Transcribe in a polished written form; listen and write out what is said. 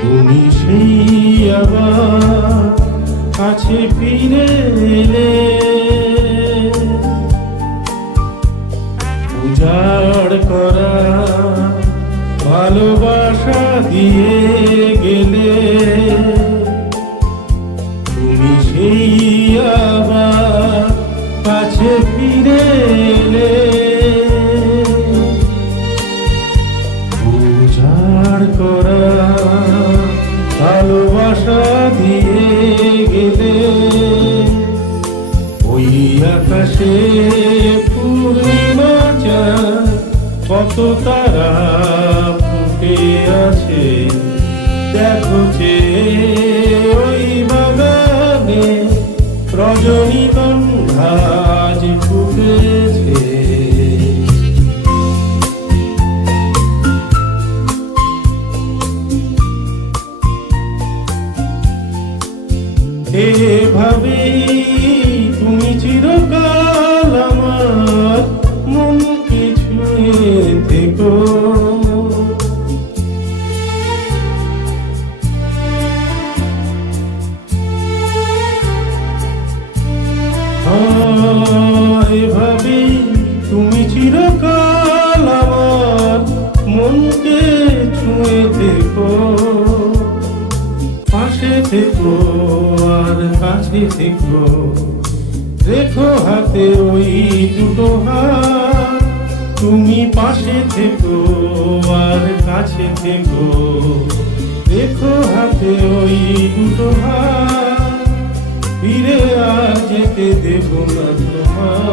তুমি সেই আবার কাছে ফিরে এলে, উজাড় করা ভালোবাসা দিয়ে গেলে। তুমি সেই আবার কাছে ফিরে এলে, উজাড় করা ভালোবাসা দিয়ে গেলে। ওই আকাশে পূর্ণিমা চাঁদ, কত তারা ফুটে আছে দেখো যে। ওই বাগানে রজনীগন্ধা আজ ফুটেছে। এভাবেই তুমি চিরকাল আমার মনকে ছুঁয়ে থেকো। এভাবেই তুমি চিরকাল আমার মনকে ছুঁয়ে থেকো। পাশে থেকো আর কাছে থেকো, রেখো হাতে ওই দুটো হাত। তুমি পাশে থেকো আর কাছে থেকো, রেখো হাতে ওই দুটো হাত। ফিরে আর যেতে দেব না তোমার।